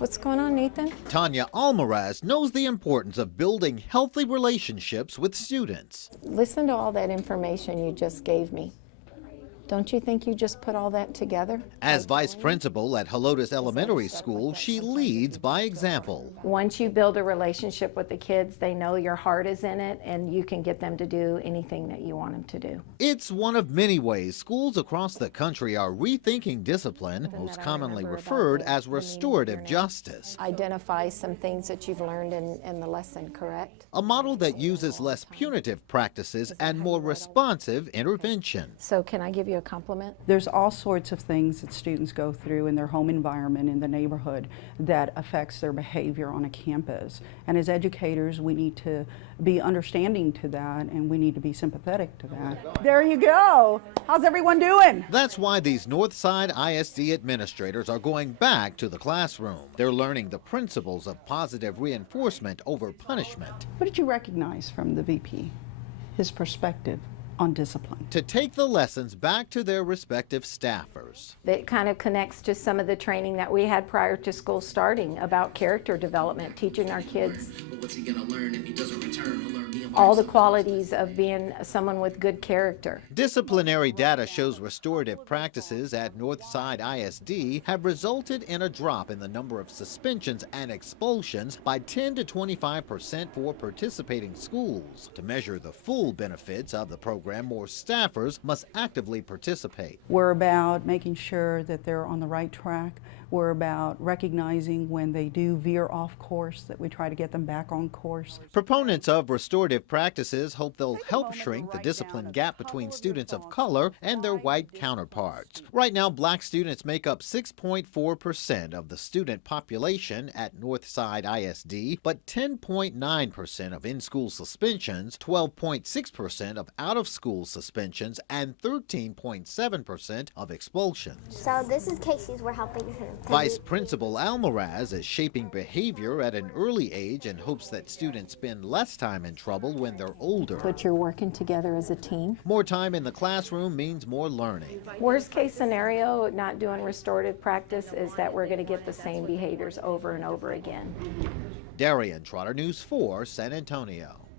What's going on, Nathan? Tanya Almaraz knows the importance of building healthy relationships with students. Listen to all that information you just gave me. Don't you think you just put all that together? As vice principal at Helotes Elementary School, she leads by example. Once you build a relationship with the kids, they know your heart is in it and you can get them to do anything that you want them to do. It's one of many ways schools across the country are rethinking discipline, most commonly referred as restorative justice. Identify some things that you've learned in the lesson, correct? A model that uses less punitive practices and more responsive intervention. So can I give you a compliment? There's all sorts of things that students go through in their home environment, in the neighborhood, that affects their behavior on a campus. And as educators, we need to be understanding to that, and we need to be sympathetic to that. There you go. How's everyone doing? That's why these Northside ISD administrators are going back to the classroom. They're learning the principles of positive reinforcement over punishment. What did you recognize from the VP? His perspective on discipline. To take the lessons back to their respective staffers. It kind of connects to some of the training that we had prior to school starting about character development, teaching our kids What's he gonna learn if he doesn't return? He'll learn being all the qualities of being someone with good character. Disciplinary data shows restorative practices at Northside ISD have resulted in a drop in the number of suspensions and expulsions by 10 to 25% for participating schools. To measure the full benefits of the program, more staffers must actively participate. We're about making sure that they're on the right track. We're about recognizing when they do veer off course, that we try to get them back on course. Proponents of restorative practices hope they'll help shrink the discipline gap between students of color and their white counterparts. Right now, black students make up 6.4% of the student population at Northside ISD, but 10.9% of in-school suspensions, 12.6% of out-of-school suspensions, and 13.7% of expulsions. So this is Casey's. We're helping him. Vice Principal Almaraz is shaping behavior at an early age and hopes that students spend less time in trouble when they're older. But you're working together as a team. More time in the classroom means more learning. Worst case scenario, not doing restorative practice, is that we're going to get the same behaviors over and over again. Darian Trotter, News 4, San Antonio.